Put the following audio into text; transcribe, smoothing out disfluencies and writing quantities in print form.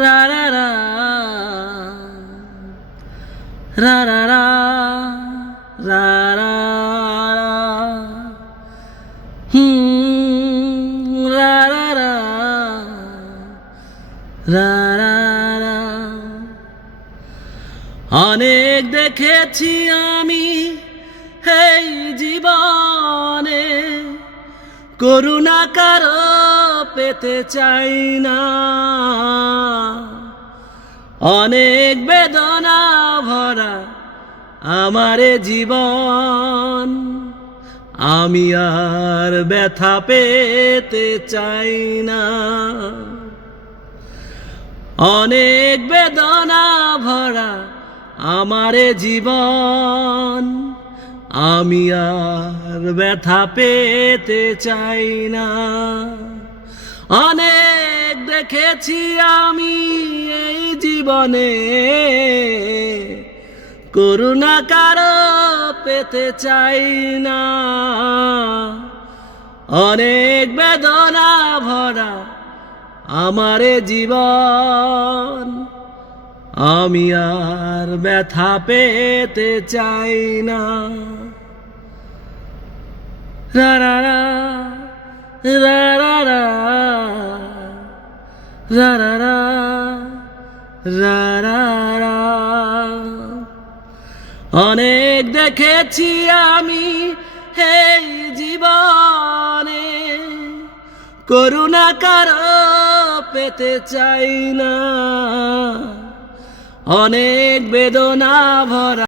রা রা রা রা রা রা রা রা রা রা রা রা রা রা। অনেক দেখেছি আমি এই জীবনে, করুণা কারো পেতে চাই না। অনেক বেদনা ভরা আমার জীবন, আমি আর ব্যথা পেতে চাই না। অনেক বেদনা ভরা আমার জীবন, আমি আর ব্যথা পেতে চাই না। অনেক দেখেছি আমি এই জীবনে, করুণা কারো পেতে চাই না। অনেক বেদনা ভরা আমার জীবন, আমি আর ব্যথা পেতে চাই না। রা রা রা রা রা রা রা রা রা রা রা রা। অনেক দেখেছি আমি এই জীবনে, করুণা কারো পেতে চাই না। অনেক বেদনা ভরা